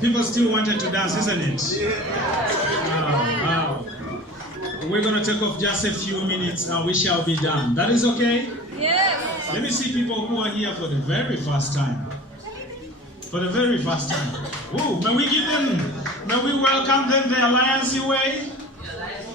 People still wanted to dance, isn't it? Wow. We're going to take off just a few minutes and we shall be done. That is okay? Yes. Let me see people who are here for the very first time. For the very first time. Ooh, may we welcome them the Alliance way?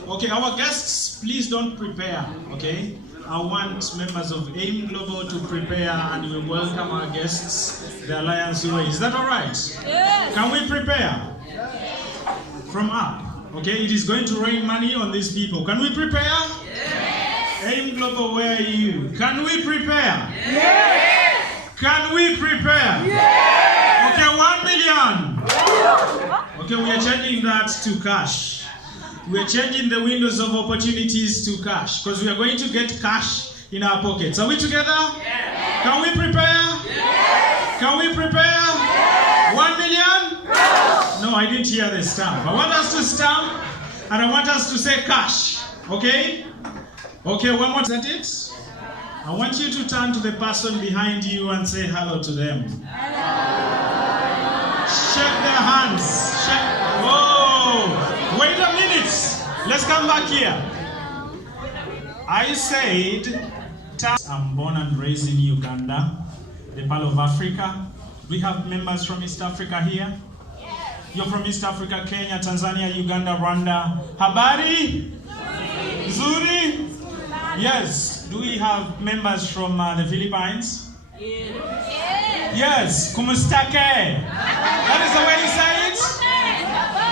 Okay, our guests, please don't prepare, okay? I want members of AIM Global to prepare and we welcome our guests the Alliance way. Is that all right? Yes. Can we prepare? From up. Okay, it is going to rain money on these people. Can we prepare? Yes. AIM Global, where are you? Can we prepare? Yes. Can we prepare? Yes. Okay, 1 million. Okay, we are changing that to cash. We are changing the windows of opportunities to cash because we are going to get cash in our pockets. Are we together? Yes. Can we prepare? Yes. Can we prepare? Yes. 1 million? No, I didn't hear the stamp. I want us to stamp and I want us to say cash. Okay? Okay, one more. Is that it? I want you to turn to the person behind you and say hello to them. Hello. Shake their hands. Oh, wait a minute. Let's come back here. I said, I'm born and raised in Uganda, the Pearl of Africa. We have members from East Africa here. You're from East Africa, Kenya, Tanzania, Uganda, Rwanda. Habari? Zuri? Yes. Do we have members from the Philippines? Yes. Kumustake. That is the way you say it?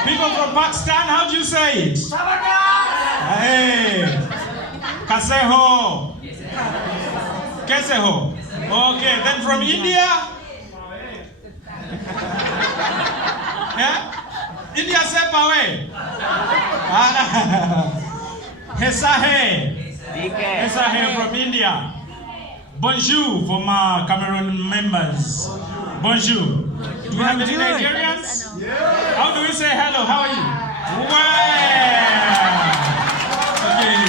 People from Pakistan, how do you say it? Hey. Kaseho. Keseho. Okay, then from India? Yeah? India sepawe. Hesahe. Hesahe from India. Bonjour from our Cameroon members. Bonjour. Do we have any Nigerians? Yeah. How do we say hello? How are you? Well. Okay.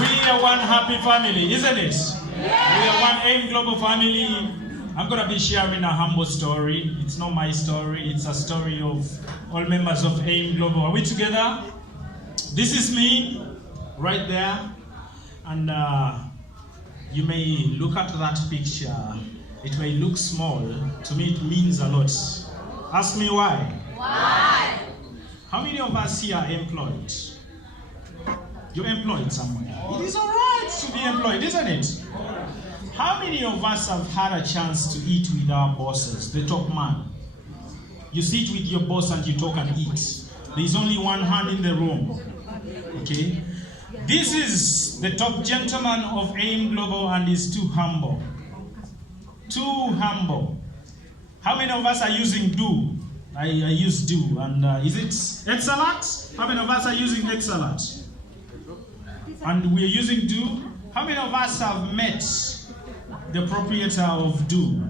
We are one happy family, isn't it? Yeah. We are one AIM Global family. I'm going to be sharing a humble story. It's not my story. It's a story of all members of AIM Global. Are we together? This is me, right there. And you may look at that picture. It may look small. To me, it means a lot. Ask me why. Why? How many of us here are employed? You're employed somewhere. It is all right to be employed, isn't it? How many of us have had a chance to eat with our bosses, the top man? You sit with your boss and you talk and eat. There's only one hand in the room. Okay? This is the top gentleman of AIM Global and is too humble. Too humble. How many of us are using do? I use do. And is it excellent? How many of us are using excellent? And we are using do. How many of us have met the proprietor of do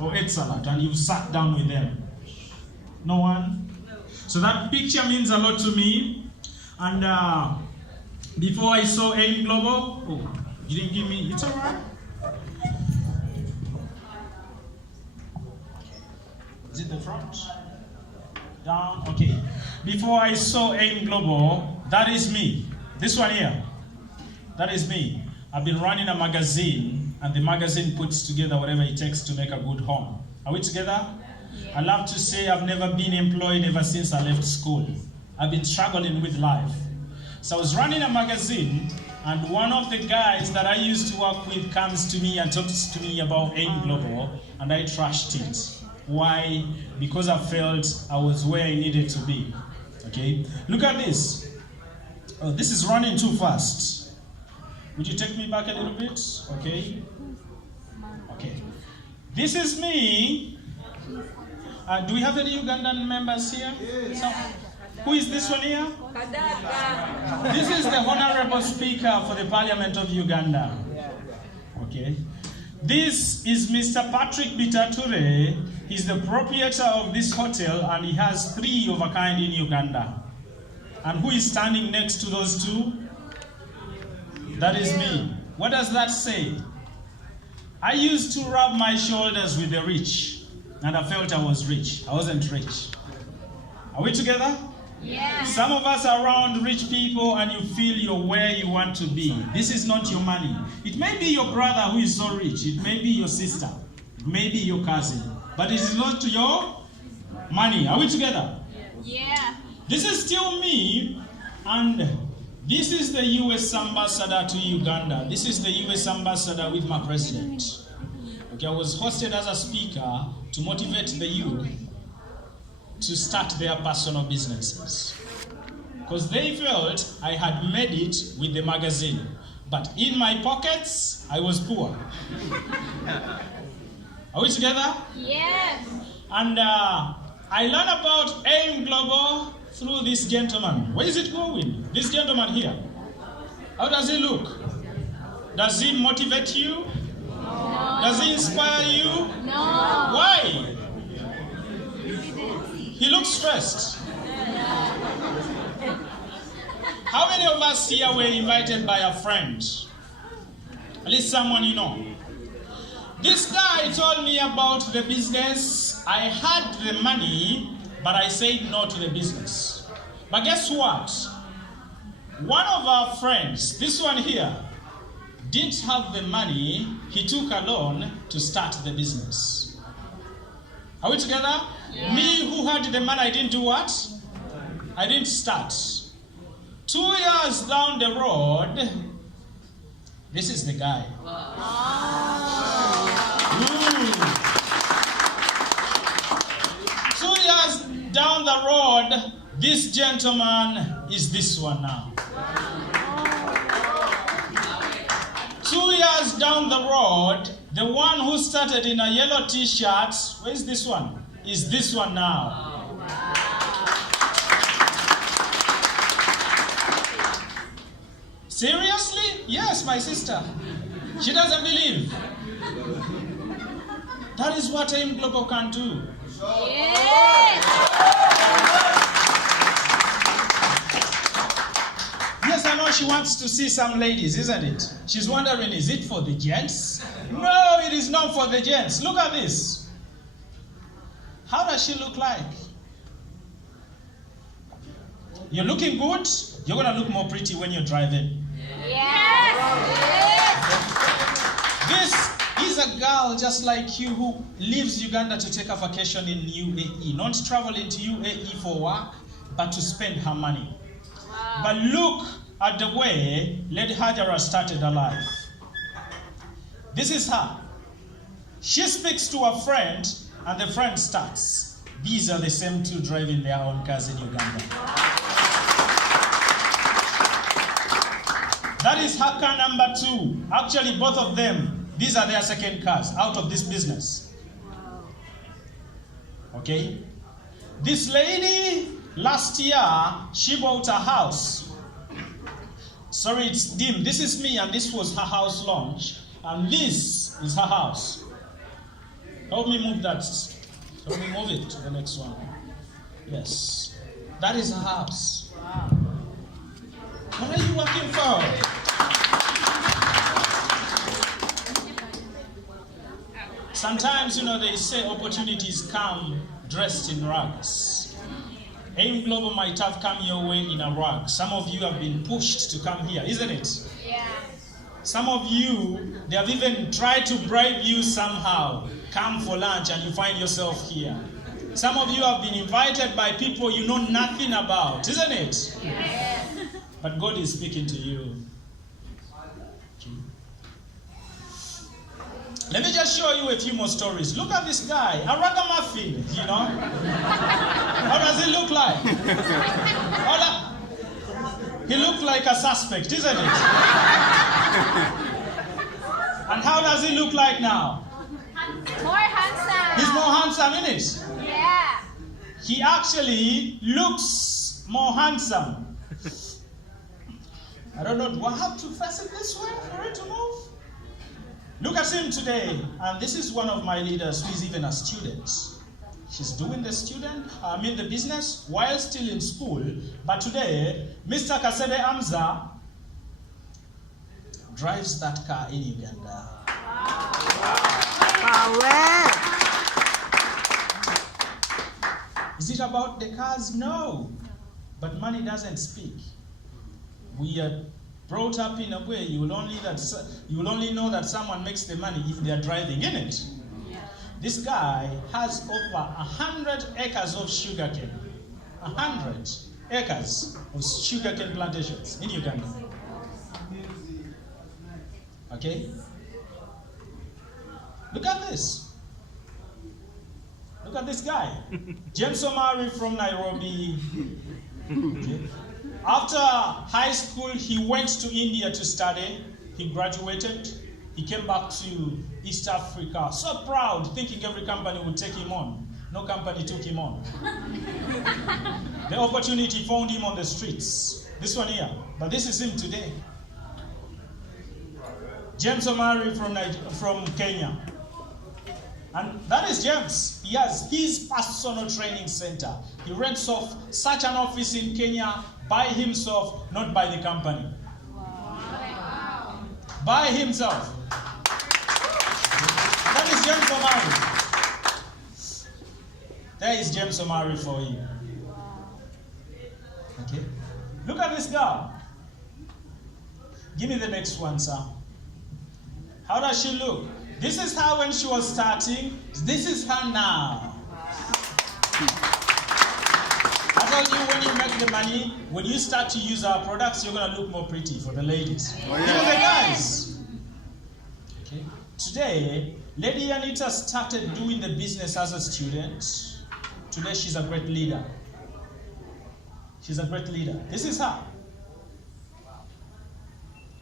or excellent and you've sat down with them? No one? So that picture means a lot to me. And before I saw AIM Global, oh, you didn't give me, it's all right. Is it the front? Down, okay. Before I saw AIM Global, that is me. This one here, that is me. I've been running a magazine, and the magazine puts together whatever it takes to make a good home. Are we together? Yeah. I love to say I've never been employed ever since I left school. I've been struggling with life. So I was running a magazine, and one of the guys that I used to work with comes to me and talks to me about AIM Global, and I trashed it. Why? Because I felt I was where I needed to be. Okay? Look at this. Oh, this is running too fast. Would you take me back a little bit? Okay. Okay. This is me. Do we have any Ugandan members here? So, who is this one here? This is the Honorable Speaker for the Parliament of Uganda. Okay. This is Mr. Patrick Bitature. He's the proprietor of this hotel and he has 3 of a kind in Uganda. And who is standing next to those 2? That is me. What does that say? I used to rub my shoulders with the rich. and I felt I was rich. I wasn't rich. Are we together? Yeah. Some of us are around rich people and you feel you're where you want to be. This is not your money. It may be your brother who is so rich. It may be your sister. It may be your cousin. But it is not your money. Are we together? Yeah. This is still me, and this is the U.S. ambassador to Uganda. This is the U.S. ambassador with my president. Okay, I was hosted as a speaker to motivate the youth to start their personal businesses. Because they felt I had made it with the magazine. But in my pockets, I was poor. Are we together? Yes. And I learned about AIM Global through this gentleman. Where is it going? This gentleman here. How does he look? Does he motivate you? No. Does he inspire you? No. Why? He looks stressed. How many of us here were invited by a friend? At least someone you know. This guy told me about the business. I had the money, but I said no to the business. But guess what? One of our friends, this one here, didn't have the money. He took a loan to start the business. Are we together? Yeah. Me who had the money, I didn't do what? I didn't start. 2 years down the road, this is the guy. Ooh. 2 years down the road, this gentleman is this one now. 2 years down the road, the one who started in a yellow t-shirt, where is this one? Is this one now. Seriously? Yes, my sister. She doesn't believe. That is what AIM Global can do. Yes. Yes, I know she wants to see some ladies, isn't it? She's wondering, is it for the gents? No, it is not for the gents. Look at this. How does she look like? You're looking good. You're going to look more pretty when you're driving. Yes. This is a girl just like you who leaves Uganda to take a vacation in UAE. Not traveling to UAE for work, but to spend her money. Wow. But look at the way Lady Hajara started her life. This is her. She speaks to a friend, and the friend starts. These are the same two driving their own cars in Uganda. That is her car number 2. Actually, both of them, these are their second cars out of this business. Okay? This lady, last year, she bought a house. Sorry, it's dim. This is me, and this was her house launch. And this is her house. Help me move that. Help me move it to the next one. Yes. That is her house. Wow. What are you working for? Sometimes, they say opportunities come dressed in rags. AIM Global might have come your way in a rag. Some of you have been pushed to come here, isn't it? Yeah. Some of you, they have even tried to bribe you somehow. Come for lunch and you find yourself here. Some of you have been invited by people you know nothing about, isn't it? Yes. But God is speaking to you. Let me just show you a few more stories. Look at this guy, a ragamuffin, How does he look like? He looked like a suspect, isn't it? And how does he look like now? More handsome. He's more handsome, isn't it? Yeah. He actually looks more handsome. I don't know, do I have to face it this way for it to move? Look at him today, and this is one of my leaders who is even a student. She's doing the business while still in school, but today, Mr. Kasede Amza drives that car in Uganda. Is it about the cars? No. But money doesn't speak. We are brought up in a way you will only know that someone makes the money if they are driving in it. This guy has over 100 acres of sugarcane. 100 acres of sugarcane plantations in Uganda. Okay? Look at this. Look at this guy. James Omari from Nairobi. Okay. After high school, he went to India to study. He graduated. He came back to East Africa. So proud, thinking every company would take him on. No company took him on. The opportunity found him on the streets. This one here. But this is him today. James Omari from Kenya. And that is James. He has his personal training center. He rents off such an office in Kenya by himself, not by the company. Wow. By himself. That is James Omari. There is James Omari for you. Okay. Look at this girl. Give me the next one, sir. How does she look? This is her when she was starting. This is her now. I told you, when you make the money, when you start to use our products, you're going to look more pretty for the ladies. Oh, yeah. Even the guys. Okay. Today, Lady Anita started doing the business as a student. Today, she's a great leader. She's a great leader. This is her.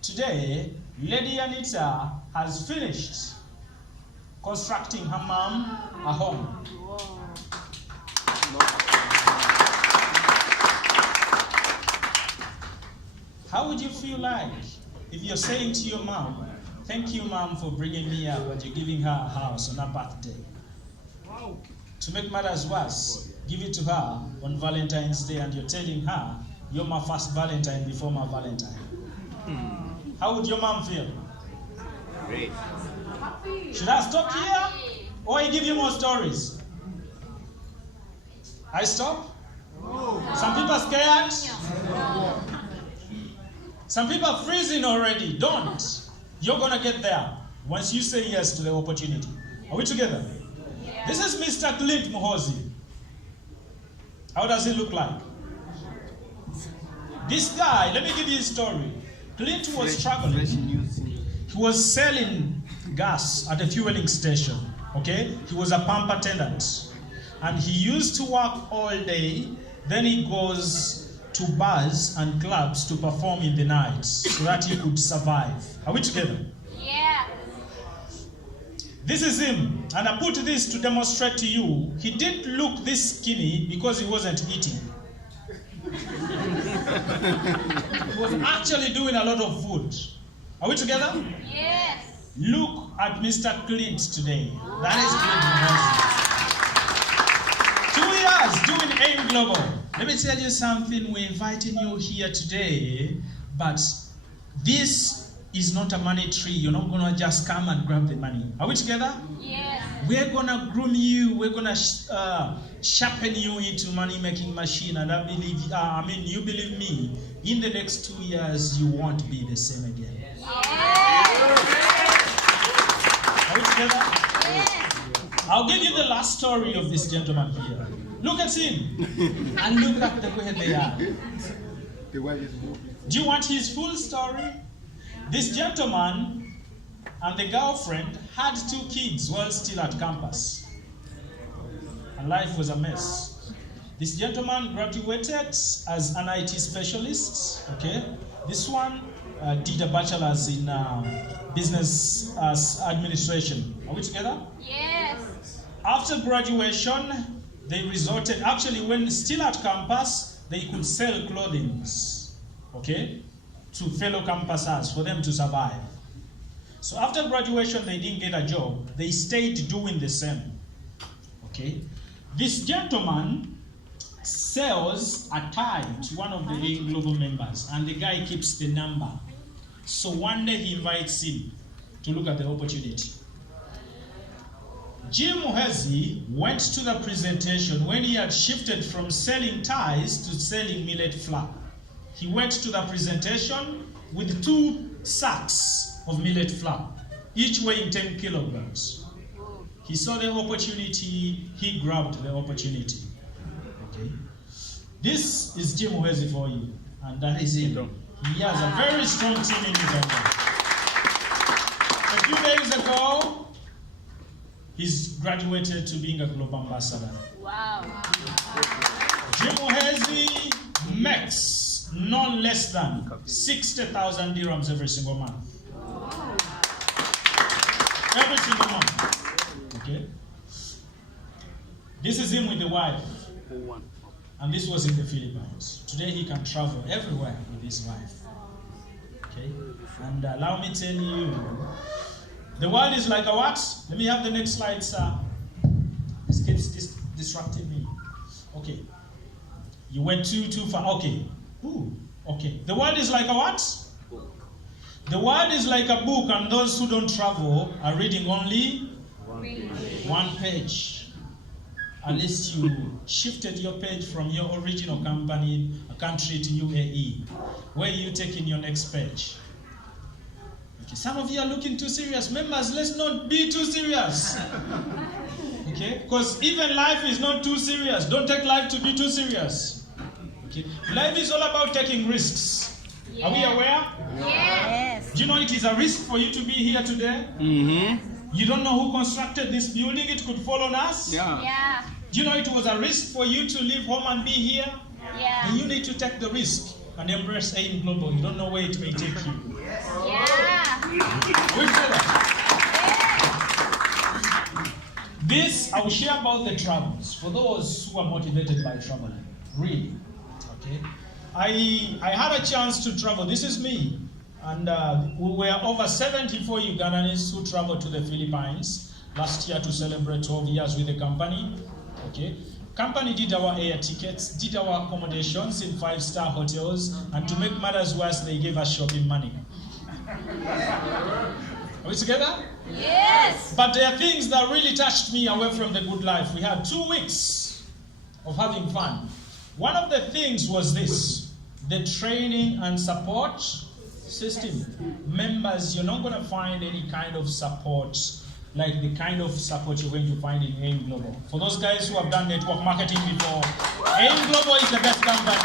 Today, Lady Anita has finished constructing her mom a home. How would you feel like if you're saying to your mom, thank you, mom, for bringing me up, but you're giving her a house on her birthday? Wow. To make matters worse, give it to her on Valentine's Day and you're telling her, you're my first Valentine before my Valentine. How would your mom feel? Great. Should I stop here? Or I give you more stories? I stop? Some people are scared? Some people are freezing already. Don't. You're going to get there once you say yes to the opportunity. Are we together? Yeah. This is Mr. Clint Muhozi. How does he look like? This guy, let me give you his story. Clint was struggling. He was selling gas at a fueling station. Okay? He was a pump attendant. And he used to work all day. Then he goes to bars and clubs to perform in the night so that he could survive. Are we together? Yeah. This is him. And I put this to demonstrate to you. He didn't look this skinny because he wasn't eating. He was actually doing a lot of food. Are we together? Yes. Look at Mr. Clint today. That is Clint Muhozi. 2 years doing AIM Global. Let me tell you something. We're inviting you here today, but this is not a money tree. You're not going to just come and grab the money. Are we together? Yes. We're going to groom you. We're going to sharpen you into money-making machine. And I believe, you believe me, in the next 2 years, you won't be the same again. Yes. Are we together? Yes. I'll give you the last story of this gentleman here. Look at him. And look at the way they are. Do you want his full story? This gentleman and the girlfriend had 2 kids while still at campus. And life was a mess. This gentleman graduated as an IT specialist. Okay? This one did a bachelor's in business administration. Are we together? Yes. After graduation, they resorted, actually when still at campus, they could sell clothing, okay, to fellow campusers for them to survive. So after graduation, they didn't get a job. They stayed doing the same, okay. This gentleman sells a tie to one of the AIM Global members, and the guy keeps the number. So one day he invites him to look at the opportunity. Jim Muhezi went to the presentation when he had shifted from selling ties to selling millet flour. He went to the presentation with 2 sacks of millet flour, each weighing 10 kilograms. He saw the opportunity, he grabbed the opportunity. Okay. This is Jim Muhezi for you, and that is him. He has a very strong team in Uganda. A few days ago, he's graduated to being a global ambassador. Wow. Jim Muhezi makes no less than 60,000 dirhams every single month. Every single month. Okay? This is him with the wife. And this was in the Philippines. Today he can travel everywhere with his wife. Okay? And allow me tell you, the world is like a what? Let me have the next slide, sir. This keeps distracting me. Okay. You went too far. Okay. Ooh. Okay. The world is like a what? The world is like a book, and those who don't travel are reading only one page. Unless you shifted your page from your original country to UAE. Where are you taking your next page? Okay. Some of you are looking too serious. Members, let's not be too serious. Okay? Because even life is not too serious. Don't take life to be too serious. Okay? Life is all about taking risks. Yeah. Are we aware? Yes. Do you know it is a risk for you to be here today? Mm-hmm. You don't know who constructed this building. It could fall on us. Yeah. Yeah. Do you know it was a risk for you to leave home and be here? Yeah. And you need to take the risk and embrace AIM Global. You don't know where it may take you. Yeah. We feel that. This, I will share about the travels for those who are motivated by traveling. Really. Okay. I had a chance to travel. This is me. And we were over 74 Ugandans who traveled to the Philippines last year to celebrate 12 years with the company. Okay. Company did our air tickets, did our accommodations in 5-star hotels, and to make matters worse, they gave us shopping money. Are we together? Yes. But there are things that really touched me away from the good life. We had 2 weeks of having fun. One of the things was this, the training and support system. Members, you're not going to find any kind of support like the kind of support you're going to find in AIM Global. For those guys who have done network marketing before, AIM Global is the best company.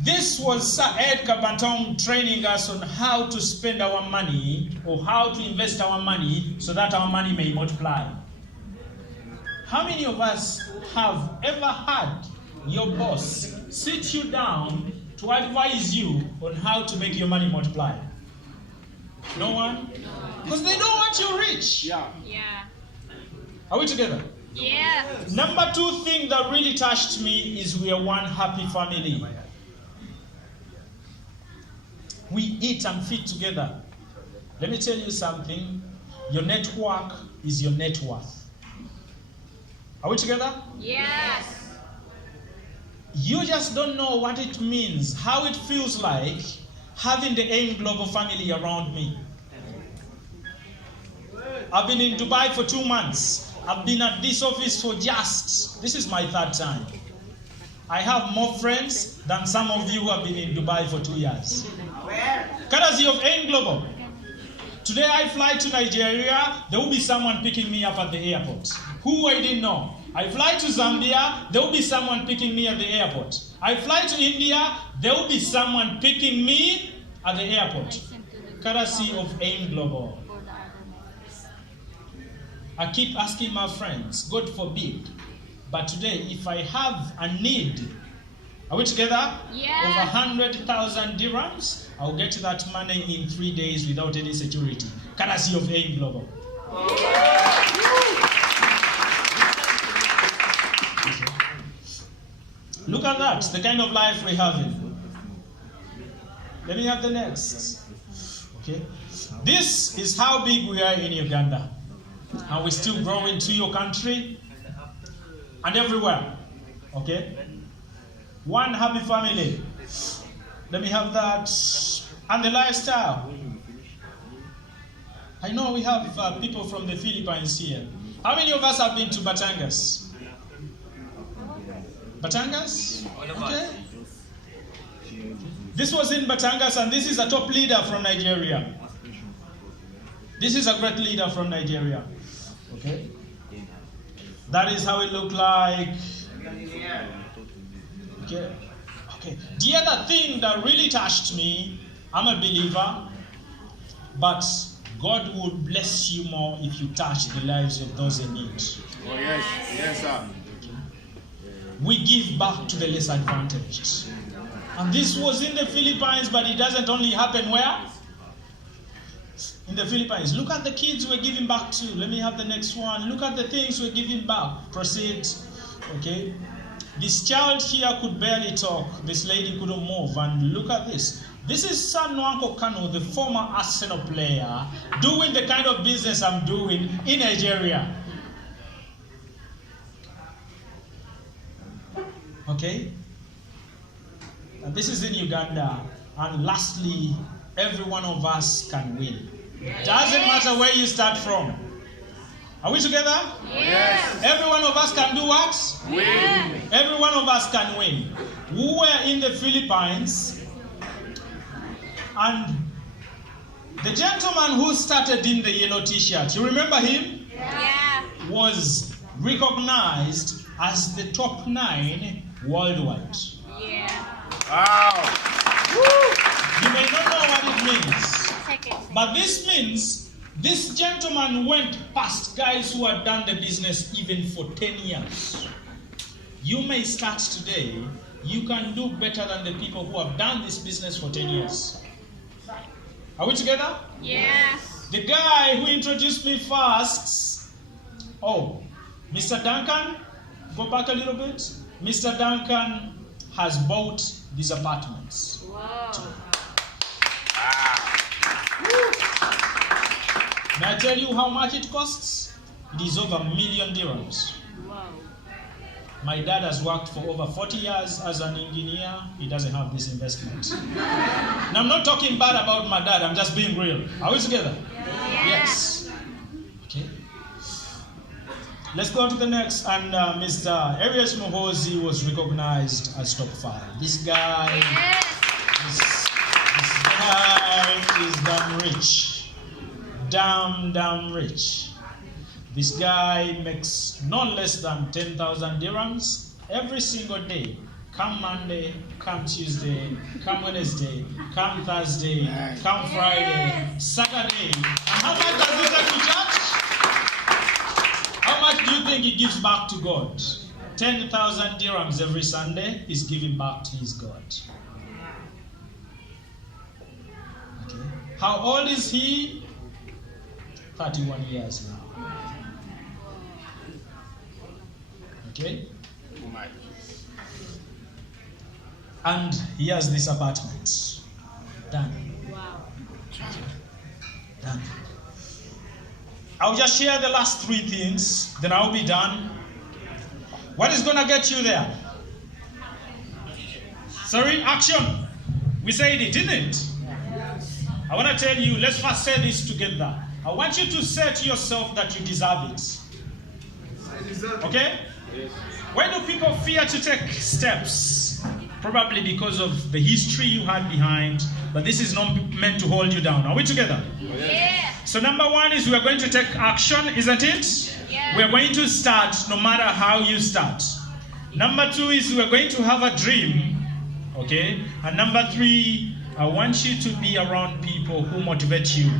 This was Sir Ed Kabantong training us on how to spend our money or how to invest our money so that our money may multiply. How many of us have ever had your boss sit you down to advise you on how to make your money multiply? No one? Because they don't want you rich. Yeah. Yeah. Are we together? Yeah. Number 2 thing that really touched me is we are one happy family. We eat and feed together. Let me tell you something. Your network is your net worth. Are we together? Yes. You just don't know what it means, how it feels like having the AIM Global family around me. I've been in Dubai for 2 months. I've been at this office for this is my 3rd time. I have more friends than some of you who have been in Dubai for 2 years. Courtesy of AIM Global. Today I fly to Nigeria, there will be someone picking me up at the airport. Who I didn't know. I fly to Zambia, there will be someone picking me at the airport. I fly to India, there will be someone picking me at the airport. Courtesy of AIM Global. I keep asking my friends, God forbid, but today if I have a need, are we together? Yeah. Over 100,000 dirhams, I'll get that money in 3 days without any security. Courtesy of AIM Global. Look at that, the kind of life we're having. Let me have the next. Okay. This is how big we are in Uganda. And we're still growing to your country and everywhere. Okay? One happy family. Let me have that. And the lifestyle. I know we have people from the Philippines here. How many of us have been to Batangas? Batangas? Okay. This was in Batangas, and this is a top leader from Nigeria. This is a great leader from Nigeria. Okay. That is how it looked like. Okay. Okay. The other thing that really touched me, I'm a believer, but God will bless you more if you touch the lives of those in need. Oh, yes. Yes, sir. We give back to the less advantaged. And this was in the Philippines, but it doesn't only happen where? In the Philippines. Look at the kids we're giving back to. Let me have the next one. Look at the things we're giving back. Proceed. Okay. This child here could barely talk. This lady couldn't move. And look at this. This is San Nwanko Kanu, the former Arsenal player, doing the kind of business I'm doing in Nigeria. Okay? And this is in Uganda. And lastly, every one of us can win. Doesn't matter where you start from. Are we together? Yes. Every one of us can do what? Win. Every one of us can win. We were in the Philippines, and the gentleman who started in the yellow t-shirt, you remember him? Yeah. Was recognized as the top 9 worldwide. Yeah. Wow. You may not know what it means, Second. but this means this gentleman went past guys who had done the business even for 10 years. You may start today, you can do better than the people who have done this business for 10 years. Are we together? Yes. The guy who introduced me first, Mr. Duncan, go back a little bit. Mr. Duncan has bought these apartments. Wow. May I tell you how much it costs? It is over $1 million. Wow. My dad has worked for over 40 years as an engineer. He doesn't have this investment. Now, I'm not talking bad about my dad. I'm just being real. Are we together? Yes. Okay. Let's go to the next. And Mr. Arias Mohozi was recognized as top 5. This guy, Yes. this guy is damn rich. Damn rich. This guy makes no less than 10,000 dirhams every single day. Come Monday, come Tuesday, come Wednesday, come Thursday, come Friday, Saturday. And how much does he take to church? How much do you think he gives back to God? 10,000 dirhams every Sunday is giving back to his God. Okay. How old is he? 31 years now. Okay? And he has this apartment. Done. Wow. Done. I'll just share the last 3 things, then I'll be done. What is going to get you there? Sorry, action. We said it, didn't it? I want to tell you, let's first say this together. I want you to say to yourself that you deserve it. Okay? Why do people fear to take steps? Probably because of the history you had behind, but this is not meant to hold you down. Are we together? Yeah. So number 1 is we are going to take action, isn't it? Yeah. We are going to start no matter how you start. Number 2 is we are going to have a dream. Okay? And number 3, I want you to be around people who motivate you.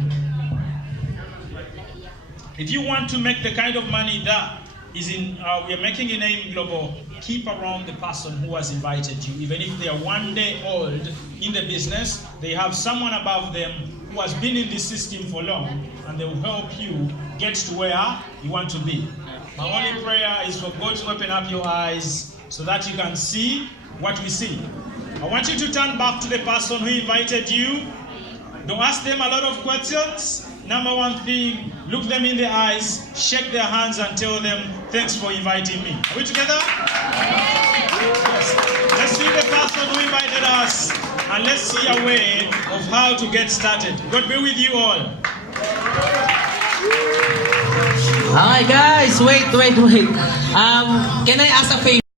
If you want to make the kind of money that is in, we are making in AIM Global, keep around the person who has invited you. Even if they are 1 day old in the business, they have someone above them who has been in this system for long, and they will help you get to where you want to be. My only prayer is for God to open up your eyes so that you can see what we see. I want you to turn back to the person who invited you. Don't ask them a lot of questions. Number 1 thing, look them in the eyes, shake their hands and tell them, thanks for inviting me. Are we together? Yes. Let's see the person who invited us, and let's see a way of how to get started. God be with you all. Okay guys, wait. Can I ask a favor?